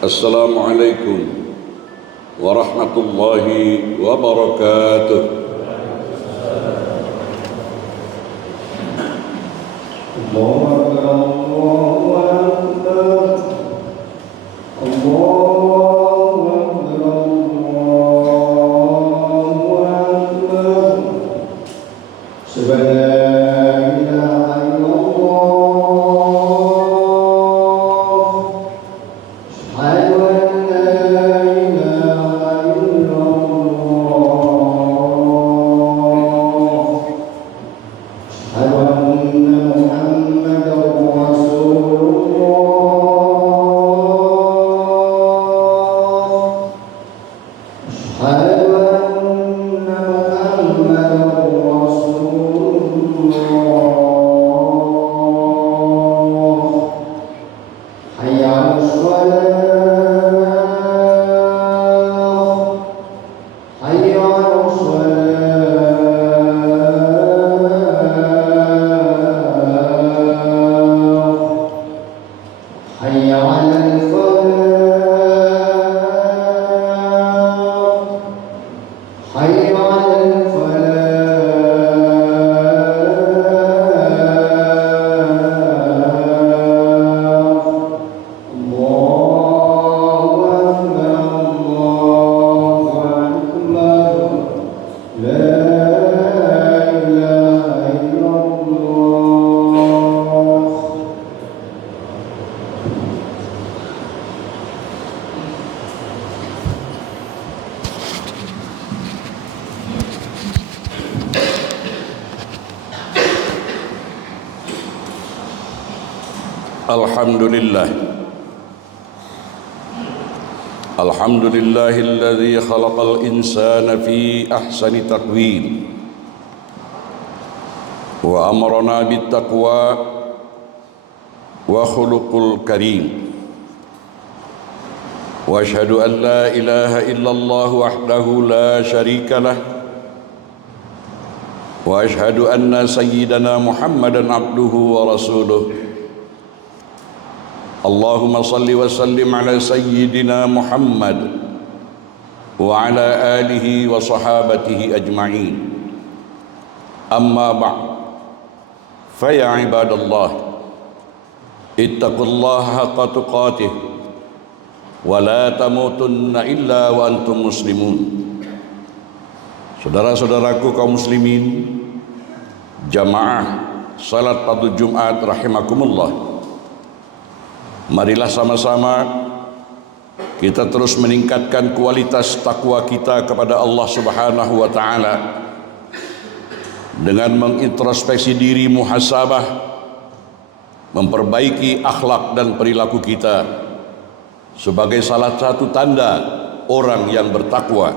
Assalamualaikum warahmatullahi wabarakatuh. Alhamdulillahilladzi khalaqal insana fi ahsani taqwim wa amarna bittaqwa wa khuluqul karim wa ashhadu an la ilaha illallah wahdahu la syarika lah wa ashhadu anna sayyidana Muhammadan abduhu wa rasuluh. Allahumma salli wa sallim ala sayyidina Muhammad wa ala alihi wa sahabatihi ajma'in. Amma ba'd, fa ya ibadallah, ittaqullaha haqqa tuqatih wa la tamutunna illa wa antum muslimun. Saudara-saudaraku kaum muslimin, jamaah salat pada Jumat rahimakumullah. Marilah sama-sama kita terus meningkatkan kualitas takwa kita kepada Allah Subhanahu wa taala dengan mengintrospeksi diri, muhasabah, memperbaiki akhlak dan perilaku kita sebagai salah satu tanda orang yang bertakwa.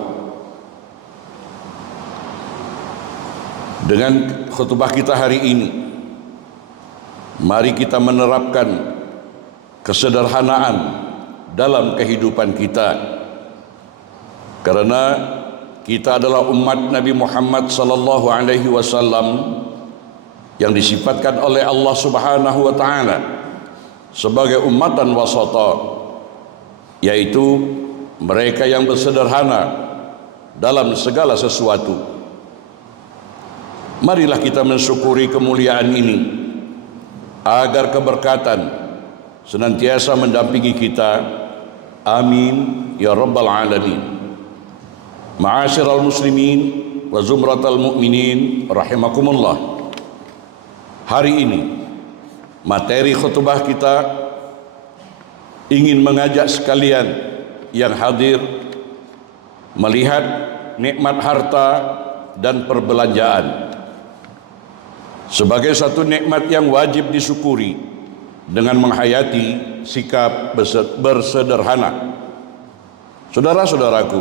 Dengan khutbah kita hari ini, mari kita menerapkan kesederhanaan dalam kehidupan kita, karena kita adalah umat Nabi Muhammad sallallahu alaihi wasallam yang disifatkan oleh Allah Subhanahu wa taala sebagai ummatan wasata, yaitu mereka yang bersederhana dalam segala sesuatu. Marilah kita mensyukuri kemuliaan ini agar keberkatan senantiasa mendampingi kita. Amin ya rabbal alamin. Ma'asyiral muslimin wa zumratal mu'minin rahimakumullah. Hari ini materi khutbah kita ingin mengajak sekalian yang hadir melihat nikmat harta dan perbelanjaan sebagai satu nikmat yang wajib disyukuri dengan menghayati sikap bersederhana. Saudara-saudaraku,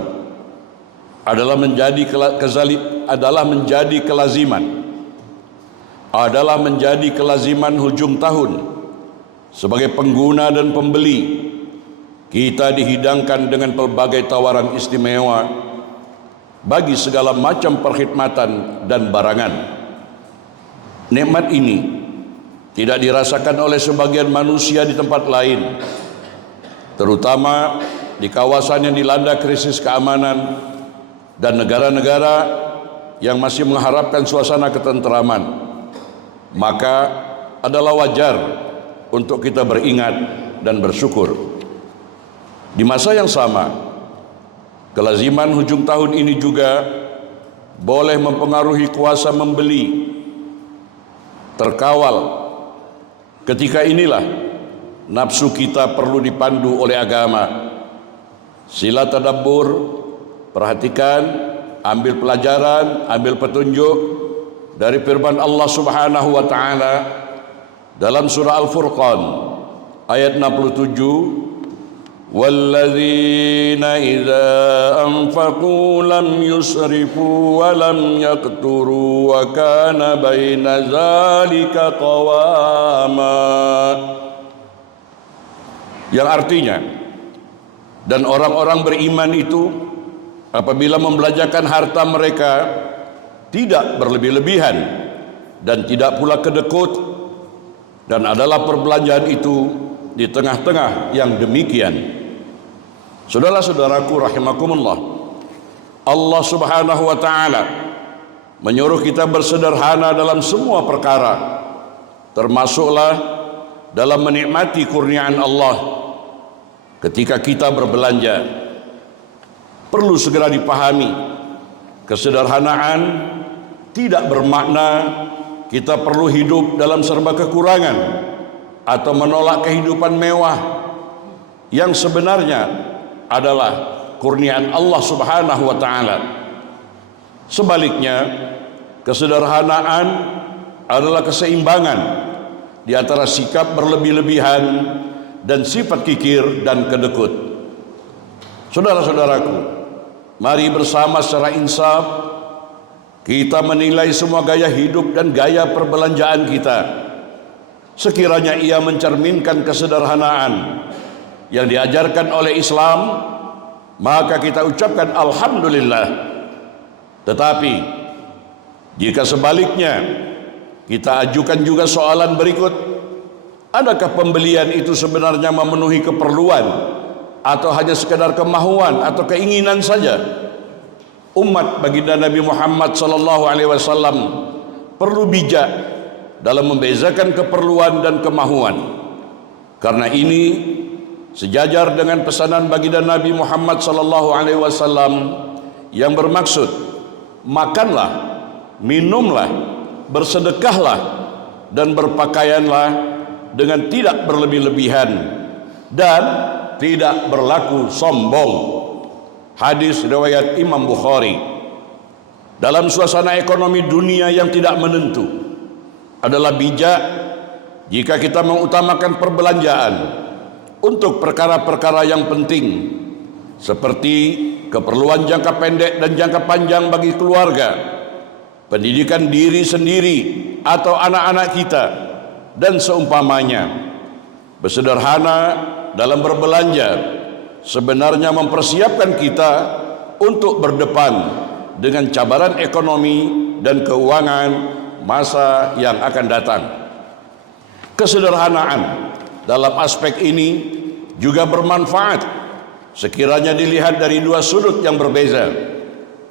adalah menjadi kelaziman hujung tahun sebagai pengguna dan pembeli kita dihidangkan dengan pelbagai tawaran istimewa bagi segala macam perkhidmatan dan barangan. Nikmat ini tidak dirasakan oleh sebagian manusia di tempat lain, terutama di kawasan yang dilanda krisis keamanan dan negara-negara yang masih mengharapkan suasana ketenteraman. Maka adalah wajar untuk kita beringat dan bersyukur. Di masa yang sama, kelaziman hujung tahun ini juga boleh mempengaruhi kuasa membeli terkawal. Ketika inilah nafsu kita perlu dipandu oleh agama. Sila tadabbur, perhatikan, ambil pelajaran, ambil petunjuk dari firman Allah Subhanahu wa taala dalam surah Al-Furqan ayat 67, walladzina idza anfaqu lam yusrifu wa lam yaqturu wa kana baina zalika qawama, yang artinya, dan orang-orang beriman itu apabila membelanjakan harta mereka tidak berlebih-lebihan dan tidak pula kedekut, dan adalah perbelanjaan itu di tengah-tengah yang demikian. Saudara-saudaraku rahimakumullah, Allah Subhanahu wa taala menyuruh kita bersederhana dalam semua perkara, termasuklah dalam menikmati kurniaan Allah. Ketika kita berbelanja, perlu segera dipahami, kesederhanaan tidak bermakna kita perlu hidup dalam serba kekurangan atau menolak kehidupan mewah yang sebenarnya adalah kurniaan Allah Subhanahu wa taala. Sebaliknya, kesederhanaan adalah keseimbangan di antara sikap berlebih-lebihan dan sifat kikir dan kedekut. Saudara-saudaraku, mari bersama secara insaf kita menilai semua gaya hidup dan gaya perbelanjaan kita. Sekiranya ia mencerminkan kesederhanaan yang diajarkan oleh Islam, maka kita ucapkan alhamdulillah. Tetapi jika sebaliknya, kita ajukan juga soalan berikut: adakah pembelian itu sebenarnya memenuhi keperluan atau hanya sekedar kemahuan atau keinginan saja? Umat baginda Nabi Muhammad SAW perlu bijak dalam membezakan keperluan dan kemahuan. Karena ini sejajar dengan pesanan baginda Nabi Muhammad SAW yang bermaksud, makanlah, minumlah, bersedekahlah, dan berpakaianlah dengan tidak berlebih-lebihan dan tidak berlaku sombong. Hadis riwayat Imam Bukhari. Dalam suasana ekonomi dunia yang tidak menentu, adalah bijak jika kita mengutamakan perbelanjaan untuk perkara-perkara yang penting, seperti keperluan jangka pendek dan jangka panjang bagi keluarga, pendidikan diri sendiri atau anak-anak kita, dan seumpamanya. Bersederhana dalam berbelanja sebenarnya mempersiapkan kita untuk berdepan dengan cabaran ekonomi dan keuangan masa yang akan datang. Kesederhanaan dalam aspek ini juga bermanfaat sekiranya dilihat dari dua sudut yang berbeza.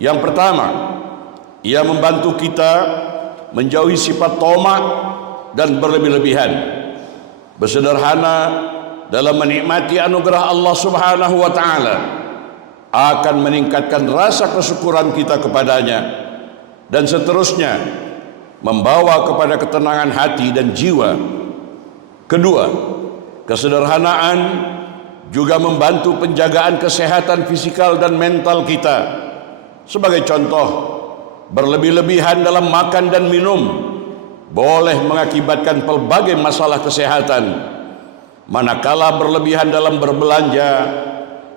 Yang pertama, ia membantu kita menjauhi sifat tamak dan berlebih-lebihan. Bersederhana dalam menikmati anugerah Allah Subhanahu wa taala akan meningkatkan rasa kesyukuran kita kepadanya, dan seterusnya membawa kepada ketenangan hati dan jiwa. Kedua, kesederhanaan juga membantu penjagaan kesehatan fisikal dan mental kita. Sebagai contoh, berlebih-lebihan dalam makan dan minum boleh mengakibatkan pelbagai masalah kesehatan, manakala berlebihan dalam berbelanja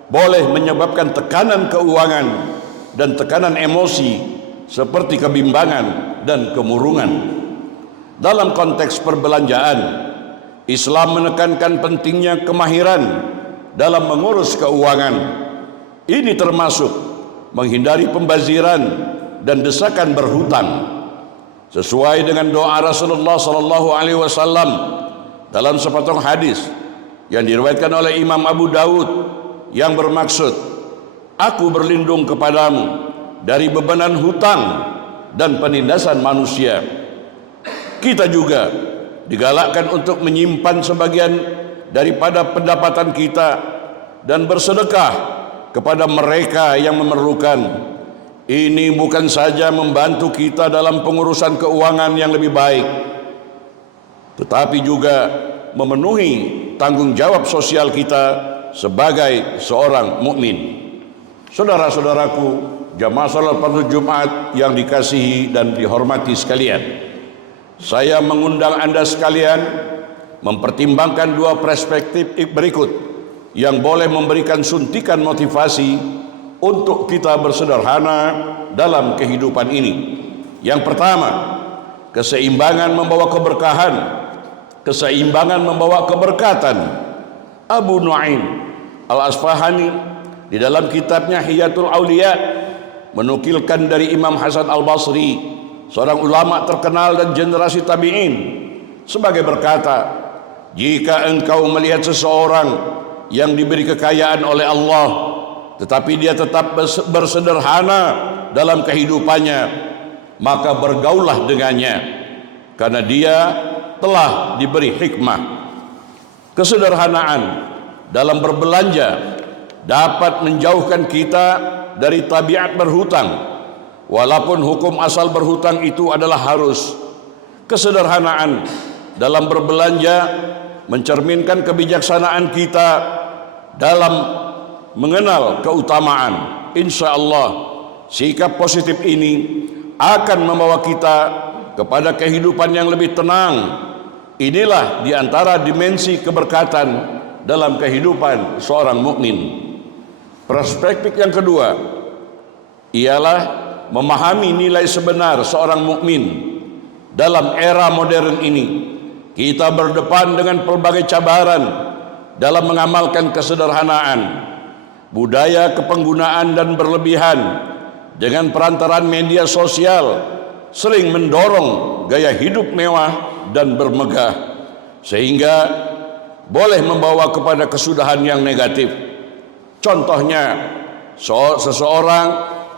boleh menyebabkan tekanan keuangan dan tekanan emosi seperti kebimbangan dan kemurungan. Dalam konteks perbelanjaan, Islam menekankan pentingnya kemahiran dalam mengurus keuangan. Ini termasuk menghindari pembaziran dan desakan berhutang. Sesuai dengan doa Rasulullah SAW dalam sepotong hadis yang diriwayatkan oleh Imam Abu Dawud yang bermaksud, aku berlindung kepadamu dari bebanan hutang dan penindasan manusia. Kita juga digalakkan untuk menyimpan sebagian daripada pendapatan kita dan bersedekah kepada mereka yang memerlukan. Ini bukan saja membantu kita dalam pengurusan keuangan yang lebih baik, tetapi juga memenuhi tanggung jawab sosial kita sebagai seorang mukmin. Saudara-saudaraku jamaah salat fardu Jumat yang dikasihi dan dihormati sekalian, saya mengundang Anda sekalian mempertimbangkan dua perspektif berikut yang boleh memberikan suntikan motivasi untuk kita bersederhana dalam kehidupan ini. Yang pertama, keseimbangan membawa keberkahan, keseimbangan membawa keberkatan. Abu Nuaim Al-Asfahani di dalam kitabnya Hiyatul Auliya menukilkan dari Imam Hasan Al-Basri, seorang ulama terkenal dan generasi tabi'in, sebagai berkata, jika engkau melihat seseorang yang diberi kekayaan oleh Allah tetapi dia tetap bersederhana dalam kehidupannya, maka bergaullah dengannya, karena dia telah diberi hikmah. Kesederhanaan dalam berbelanja dapat menjauhkan kita dari tabiat berhutang, walaupun hukum asal berhutang itu adalah harus. Kesederhanaan dalam berbelanja mencerminkan kebijaksanaan kita dalam mengenal keutamaan. Insya Allah sikap positif ini akan membawa kita kepada kehidupan yang lebih tenang. Inilah diantara dimensi keberkatan dalam kehidupan seorang mukmin. Perspektif yang kedua ialah memahami nilai sebenar seorang mukmin dalam era modern ini. Kita berdepan dengan pelbagai cabaran dalam mengamalkan kesederhanaan. Budaya kepenggunaan dan berlebihan dengan perantaraan media sosial sering mendorong gaya hidup mewah dan bermegah, sehingga boleh membawa kepada kesudahan yang negatif. Contohnya, seseorang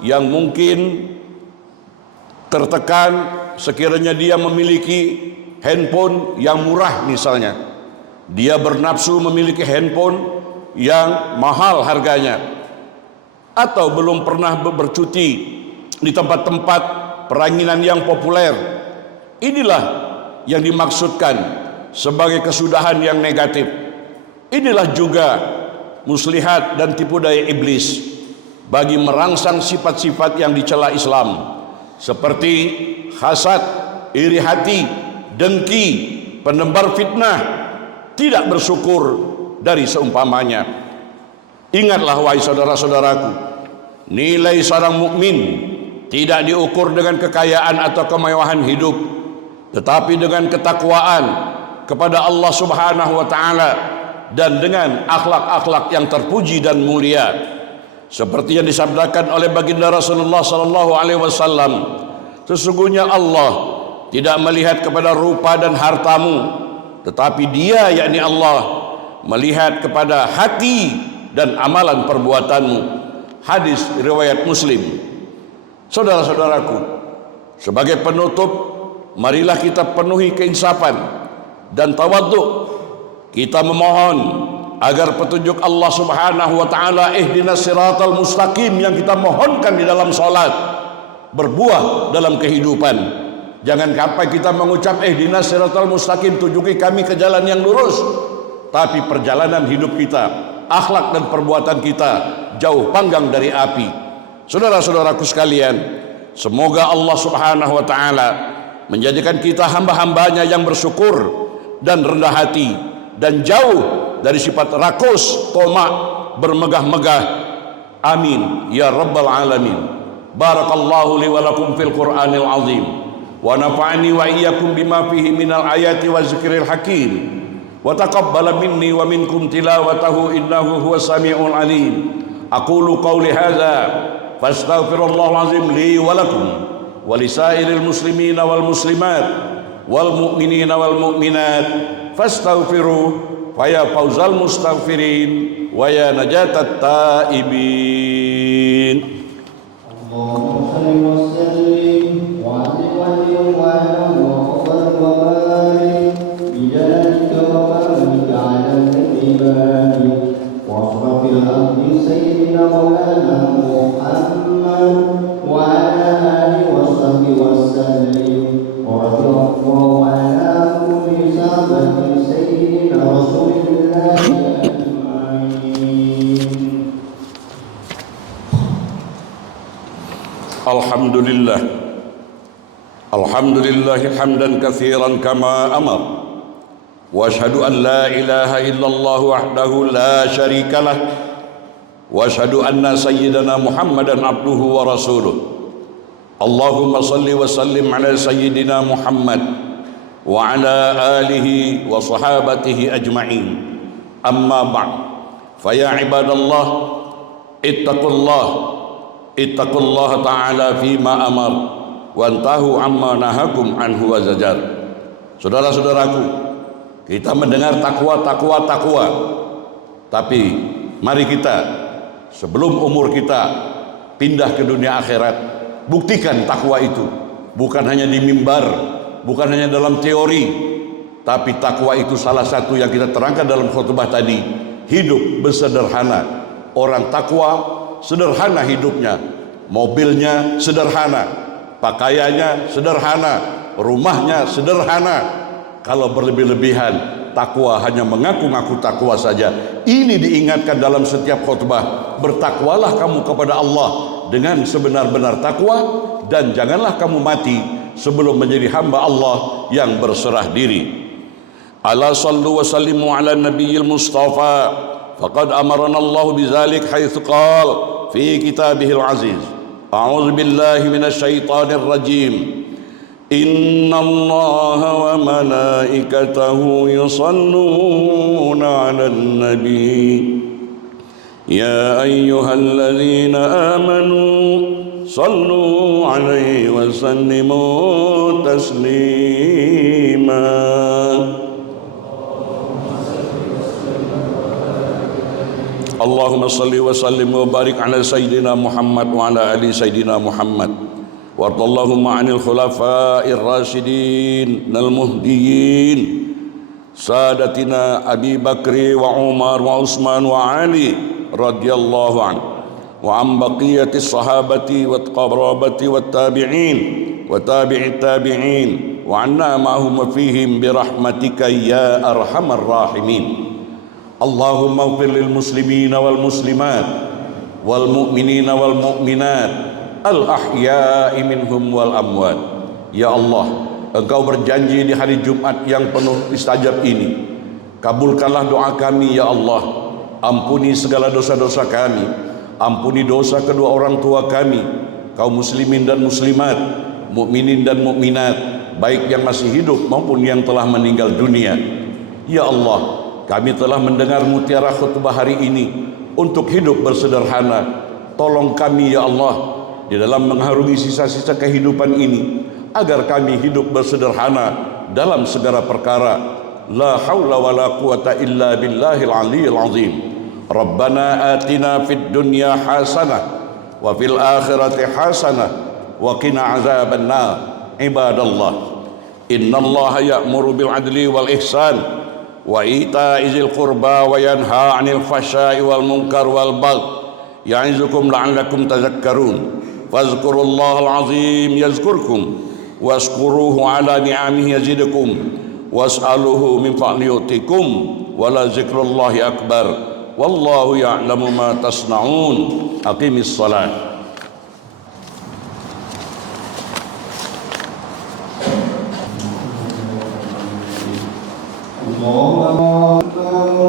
yang mungkin tertekan sekiranya dia memiliki handphone yang murah misalnya, dia bernafsu memiliki handphone yang mahal harganya, atau belum pernah bercuti di tempat-tempat peranginan yang populer. Inilah yang dimaksudkan sebagai kesudahan yang negatif. Inilah juga muslihat dan tipu daya iblis bagi merangsang sifat-sifat yang dicela Islam, seperti hasad, iri hati, dengki, penebar fitnah, tidak bersyukur dari seumpamanya. Ingatlah wahai saudara-saudaraku, nilai seorang mukmin tidak diukur dengan kekayaan atau kemewahan hidup, tetapi dengan ketakwaan kepada Allah Subhanahu wa taala dan dengan akhlak-akhlak yang terpuji dan mulia, seperti yang disabdakan oleh baginda Rasulullah sallallahu alaihi wasallam, sesungguhnya Allah tidak melihat kepada rupa dan hartamu, tetapi Dia, yakni Allah, melihat kepada hati dan amalan perbuatanmu. Hadis riwayat Muslim. Saudara-saudaraku, sebagai penutup, marilah kita penuhi keinsafan dan tawadhu. Kita memohon agar petunjuk Allah Subhanahu wa taala, ihdinas siratal mustaqim, yang kita mohonkan di dalam salat berbuah dalam kehidupan. Jangan sampai kita mengucap ihdinas siratal mustaqim, tunjuki kami ke jalan yang lurus, tapi perjalanan hidup kita, akhlak dan perbuatan kita jauh panggang dari api. Saudara-saudaraku sekalian, semoga Allah Subhanahu wa taala menjadikan kita hamba-hambanya yang bersyukur dan rendah hati, dan jauh dari sifat rakus, tomak, bermegah-megah. Amin ya rabbal alamin. Barakallahu li wa lakum fil Qur'anil azim, wa nafa'ani wa iyyakum bima fihi minal ayati wa zikril hakim, wa taqabbala minni wa minkum tilawatahu innahu huwas samiul alim. Aqulu qawli hadza fastaghfirullahal azim li wa lakum wa lisairil muslimina wal muslimat wal mu'minina wal mu'minat fastaghfiru fa ya fawzal mustaghfirin wa ya najatat taibin. Allahumma salli wa sallim wa sallim wa barik wa barik bi jalalika wa karamika ala nabiyyina wa asrafil anbiya sayyidina maulana Muhammad wa ala alihi wa sahbihi wa sallim wa radhiyallahu anhu kulli sahabatin sayyidina rasulillah ajma'in. Alhamdulillah. Alhamdulillah hamdan katsiran kama amar. Wa asyhadu an la ilaha illallah wahdahu la syarikalah. Wa asyhadu anna sayyidana Muhammadan abduhu wa rasuluh. Allahumma salli wa sallim ala sayyidina Muhammad wa ala alihi wa sahabatihi ajma'in. Amma ba'd. Fa ya ibadallah ittaqullah ta'ala fima amar wa antahu amma nahakum anhu wa zajar. Saudara-saudaraku, kita mendengar takwa. Tapi mari kita sebelum umur kita pindah ke dunia akhirat, buktikan takwa itu. Bukan hanya di mimbar, bukan hanya dalam teori, tapi takwa itu salah satu yang kita terangkan dalam khutbah tadi. Hidup bersederhana. Orang takwa sederhana hidupnya, mobilnya sederhana, pakaiannya sederhana, rumahnya sederhana. Kalau berlebih-lebihan, takwa hanya mengaku-ngaku takwa saja. Ini diingatkan dalam setiap khutbah. Bertakwalah kamu kepada Allah dengan sebenar-benar takwa, dan janganlah kamu mati sebelum menjadi hamba Allah yang berserah diri. Ala sallu wa sallimu ala nabiyil mustafa faqad amarana Allah bizalik haitsu qala fi kitabihil aziz. A'udzu billahi minasy syaithanir rajim. Innallaha wa malaikatahu yusalluna 'alan nabi. Ya ayyuhalladzina amanu sallu 'alaihi wa sallimu taslima. Allahumma salli wa sallim wa barik ala sayyidina Muhammad wa ala ali sayyidina Muhammad. Wardallahumma anil khulafa'ir rasyidin al muhdiyin sadatina Abi Bakri wa Umar wa Utsman wa Ali radhiyallahu an wa an baqiyatis sahabati wa qarabati wat tabi'in wa tabi'it tabi'in wa anna ma'hum fihim bi rahmatika ya arhamar rahimin. Allahumma ighfir lil muslimina wal muslimat wal mu'minina wal mu'minat al ahya'i minhum wal amwat. Ya Allah, Engkau berjanji di hari Jumat yang penuh istajab ini, kabulkanlah doa kami ya Allah. Ampuni segala dosa-dosa kami, ampuni dosa kedua orang tua kami, kaum muslimin dan muslimat, mukminin dan mukminat, baik yang masih hidup maupun yang telah meninggal dunia. Ya Allah, kami telah mendengar mutiara khutbah hari ini untuk hidup bersederhana. Tolong kami ya Allah di dalam mengharungi sisa-sisa kehidupan ini, agar kami hidup bersederhana dalam segala perkara. La haula wa la quwata illa billahil aliyyil azim. Rabbana atina fid dunya hasanah wa fil akhirati hasanah wa qina azaban nar. Ibadallah, innallaha ya'muru bil adli wal ihsan wa ita'i dzil qurba wa yanha 'anil fahsya'i wal munkar wal baghi ya'izukum la'allakum tadhakkarun. Fadhkurullahal 'azim yazkurkum washkuruhu 'ala ni'amihi yazidukum was'aluhu min fadli yu'tikum wa la dzikrullahi akbar wallahu ya'lamu ma tasna'un. Aqimis shalah. Allah Subhanahu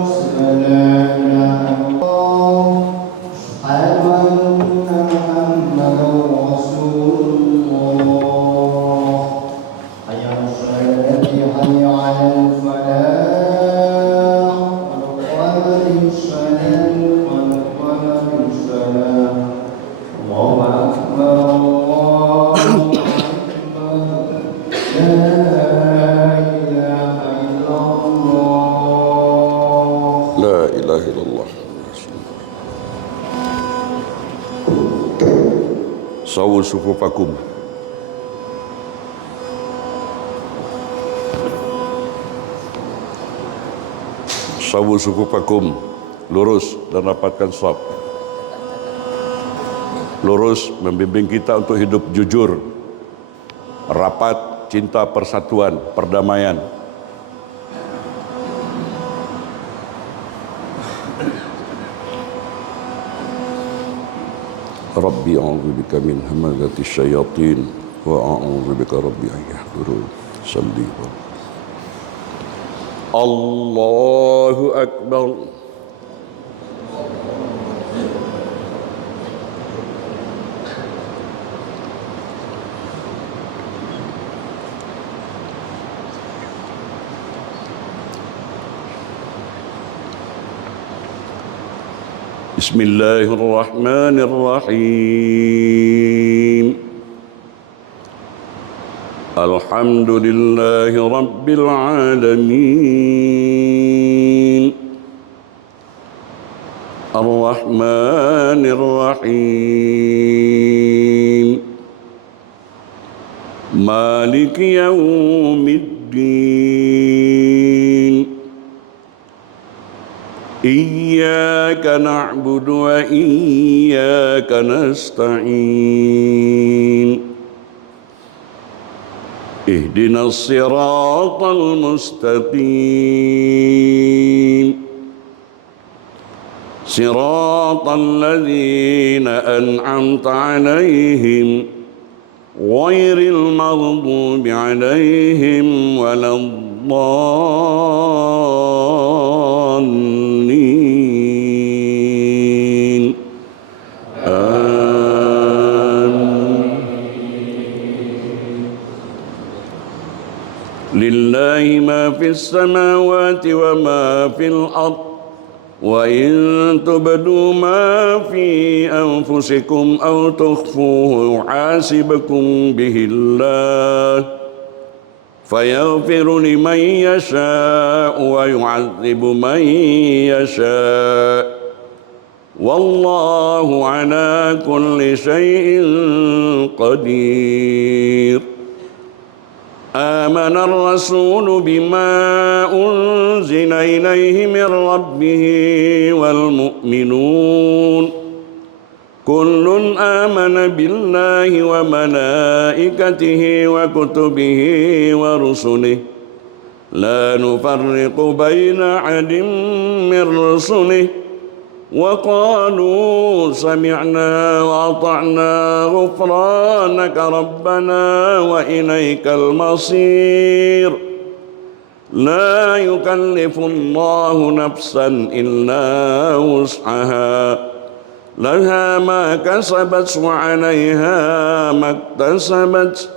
Sawu sufufakum. Sawu sufufakum. Lurus dan rapatkan shaf. Lurus membimbing kita untuk hidup jujur, rapat, cinta persatuan, perdamaian. Rabbi a'udzubika min hamazati syayatin wa a'udzubika rabbi an yahdurun. Salli. Allahu Akbar. Bismillahirrahmanirrahim. Alhamdulillahi rabbil alamin. Ar-Rahmanir Rahim. Maliki yaumiddin. Iyyaka na'budu wa iyyaka nasta'in. Ihdinas siratal mustaqim. Siratal ladzina an'amta 'alaihim ghairil maghdubi 'alaihim waladdallin. Lillahi ma fis samawati wa ma fil ard wa in tubdu ma fi anfusikum aw tukhfuhu yuhasibukum bihi Allah fayaghfiru liman yasha'u wa yu'adzibu man yasha'u wallahu ala kulli syai'in qadir. آمن الرسول بما أنزل إليه من ربه والمؤمنون كل آمن بالله وملائكته وكتبه ورسله لا نفرق بين أحد من رسله وقالوا سمعنا وأطعنا غفرانك ربنا وإليك المصير. لا يكلف الله نفسا إلا وسعها لها ما كسبت وعليها ما اكتسبت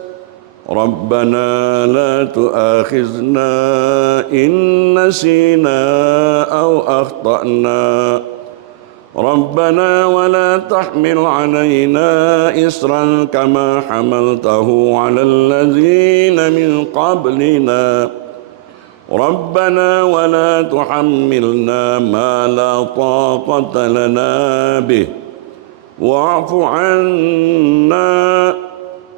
ربنا لا تؤاخذنا إن نسينا أو أخطأنا ربنا ولا تحمل علينا إصرا كما حملته على الذين من قبلنا ربنا ولا تحملنا ما لا طاقة لنا به واعف عنا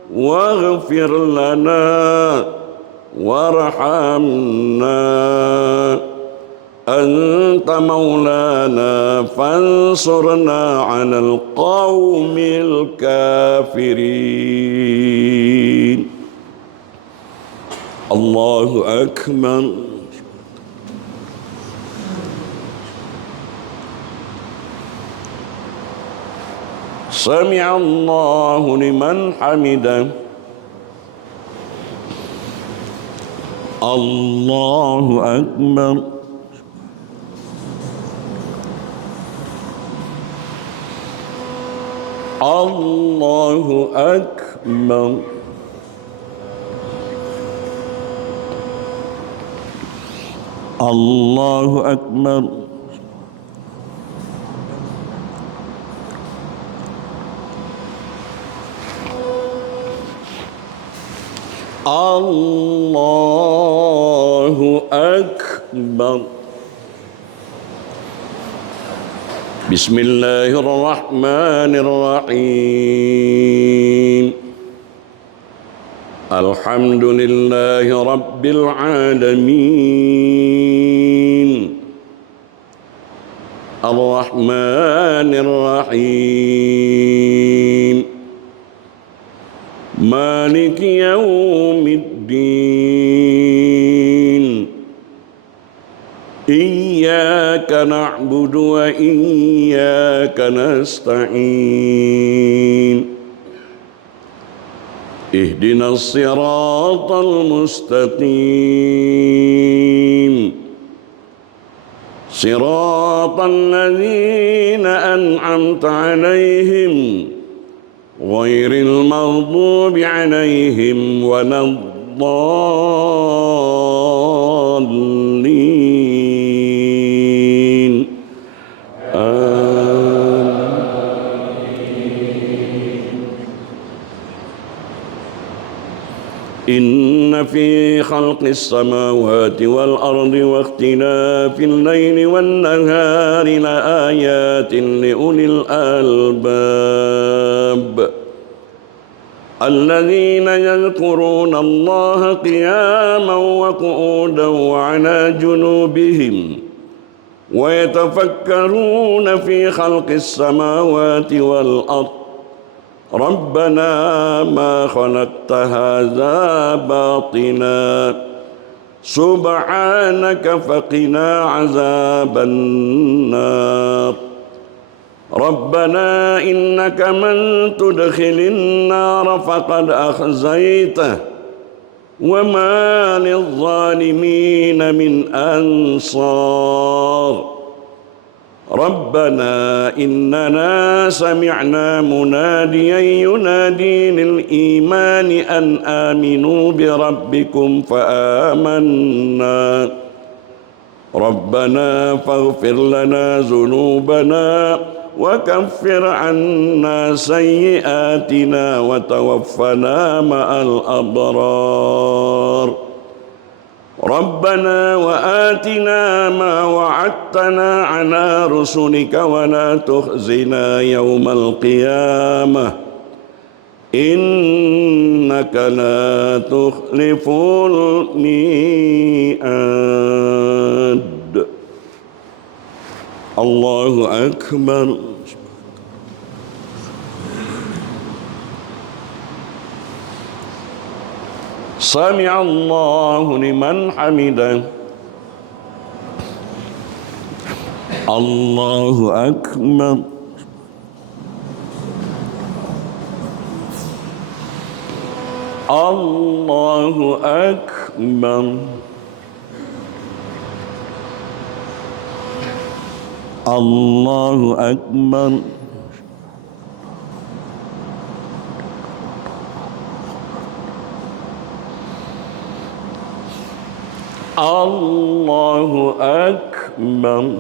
واغفر لنا وارحمنا أنت مولانا فانصرنا على القوم الكافرين. الله أكبر. سمع الله لمن حمده. الله أكبر. الله أكبر. الله أكبر. الله أكبر. بسم الله الرحمن الرحيم. الحمد لله رب العالمين. الرحمن الرحيم. مالك يوم الدين. إياك نعبد وإياك نستعين اهدنا الصراط المستقيم صراط الذين أنعمت عليهم غير المغضوب عليهم ولا الضالين إن في خلق السماوات والأرض واختلاف الليل والنهار لآيات لأولي الألباب الذين يذكرون الله قياما وقعودا وعلى جنوبهم ويتفكرون في خلق السماوات والأرض ربنا ما خلقت هذا باطلا سبحانك فقنا عذاب النار ربنا إنك من تدخل النار فقد أخزيته وما للظالمين من أنصار ربنا إننا سمعنا مناديا ينادي للإيمان أن آمنوا بربكم فآمنا ربنا فاغفر لنا ذنوبنا وكفر عنا سيئاتنا وتوفنا مع الأبرار ربنا وآتنا ما وعدتنا على رسلك ولا تخزنا يوم القيامة إنك لا تخلف الميعاد الله أكبر سمع الله لمن حمده الله أكبر الله أكبر الله أكبر الله أكبر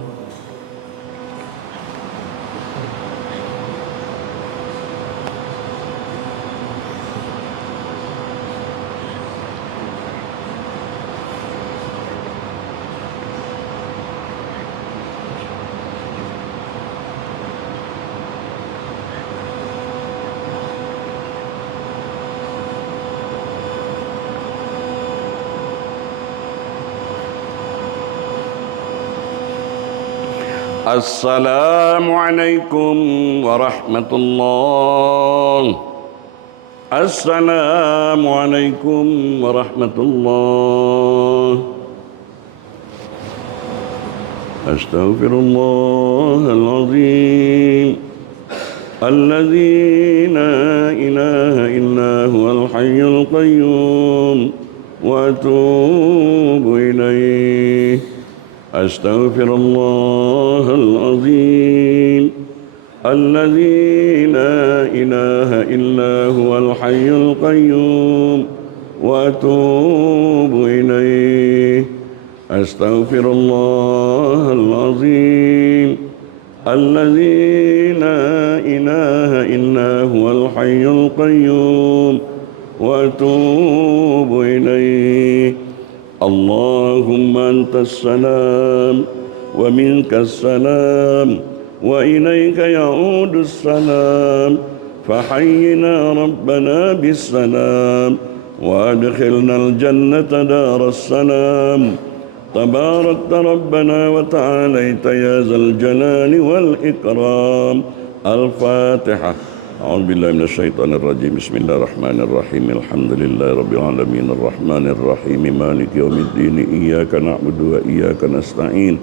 السلام عليكم ورحمة الله السلام عليكم ورحمة الله أستغفر الله العظيم الذي لا إله إلا هو الحي القيوم وأتوب إليه أستغفر الله العظيم الذي لا إله إلا هو الحي القيوم وأتوب إليه أستغفر الله العظيم الذي لا إله إلا هو الحي القيوم وأتوب إليه اللهم أنت السلام ومنك السلام وإليك يعود السلام فحينا ربنا بالسلام وأدخلنا الجنة دار السلام تباركت ربنا وتعاليت يا ذا الجلال والإكرام الفاتحة أعوذ بالله من الشيطان الرجيم. بسم الله الرحمن الرحيم. الحمد لله رب العالمين الرحمن الرحيم مالك يوم الدين إياك نعبد وإياك نستعين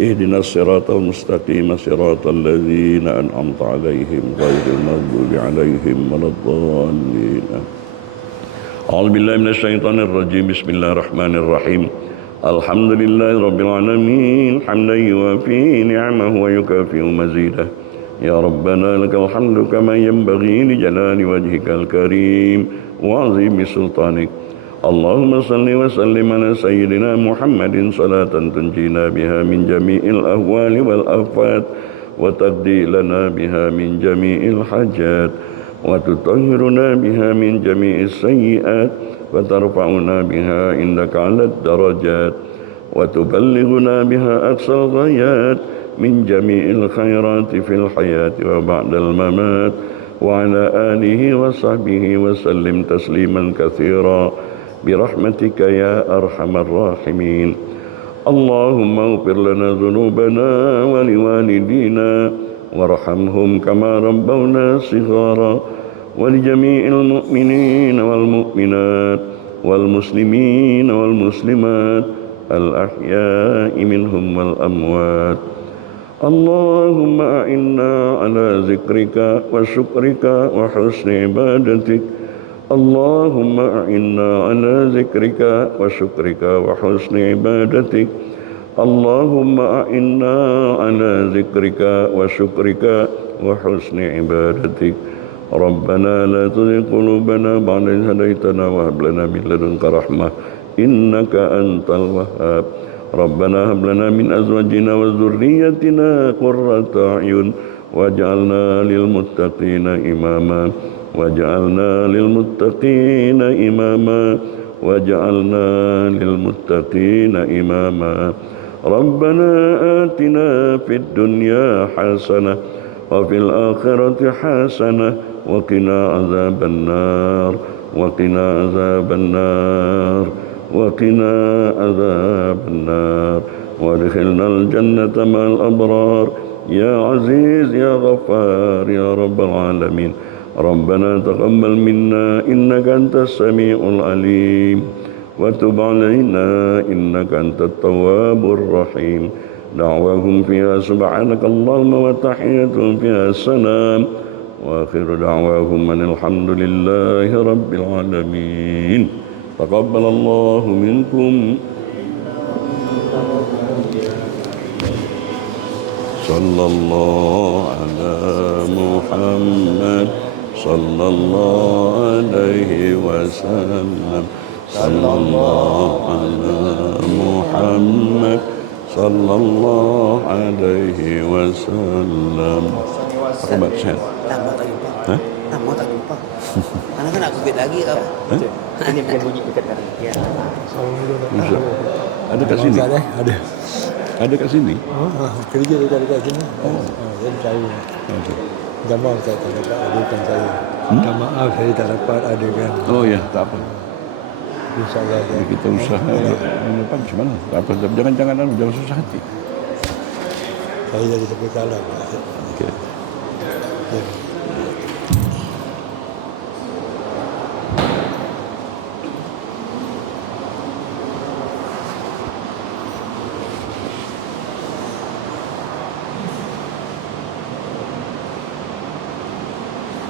اهدنا الصراط المستقيم صراط الذين أنعمت عليهم غير المغضوب عليهم ولا الضالين. أعوذ بالله من الشيطان الرجيم. بسم الله الرحمن الرحيم. الحمد لله رب العالمين حمدا يوافي نعمه ويكافئ مزيده. يا ربنا لك الحمد كما ينبغي لجلال وجهك الكريم وعظيم سلطانك. اللهم صل وسلم على سيدنا محمد صلاة تنجينا بها من جميع الأهوال والآفات وتقضي لنا بها من جميع الحاجات وتطهرنا بها من جميع السيئات وترفعنا بها عندك على الدرجات وتبلغنا بها أقصى الغايات من جميع الخيرات في الحياة وبعد الممات وعلى آله وصحبه وسلم تسليما كثيرا برحمتك يا أرحم الراحمين. اللهم اغفر لنا ذنوبنا ولوالدينا وارحمهم كما ربونا صغارا ولجميع المؤمنين والمؤمنات والمسلمين والمسلمات الأحياء منهم والأموات. اللهم أعنا على ذكرك وشكرك وحسن عبادتك. اللهم أعنا على ذكرك وشكرك وحسن عبادتك. اللهم أعنا على ذكرك وشكرك وحسن عبادتك. ربنا لا تزغ قلوبنا بعد إذ هديتنا وهب لنا من لدنك رحمة إنك أنت الوهاب. ربنا هب لنا من أزواجنا وذريتنا قرة أعين واجعلنا للمتقين إماما واجعلنا للمتقين إماما واجعلنا للمتقين إماما. ربنا آتنا في الدنيا حسنة وفي الآخرة حسنة وقنا عذاب النار وقنا عذاب النار وقنا عذاب النار وادخلنا الجنة مع الأبرار يا عزيز يا غفار يا رب العالمين. ربنا تقبل منا إنك أنت السميع العليم وتب علينا إنك أنت التواب الرحيم. دعواهم فيها سبحانك اللهم وتحيتهم فيها السلام وآخر دعواهم أن الحمد لله رب العالمين. تقبل الله منكم. صلى الله على محمد صلى الله عليه وسلم. صلى الله على محمد صلى الله عليه وسلم. Apa sehat? Lama tak jumpa. Hah? Lama tak jumpa. Karena kan aku bed lagi apa? Ini bukan bunyi dekat kan? Ya. Bisa. Ada kat sini? Ada. Ada kat sini? Kerja dekat sini. Jadi saya Okey. minta maaf saya tak dapat adakan saya. Minta maaf saya tak dapat adakan. Oh ya, tak apa. InsyaAllah Jadi kita usaha depan macam mana? Tak apa, jangan susah hati. saya jadi sampai salah. Okey. Ya.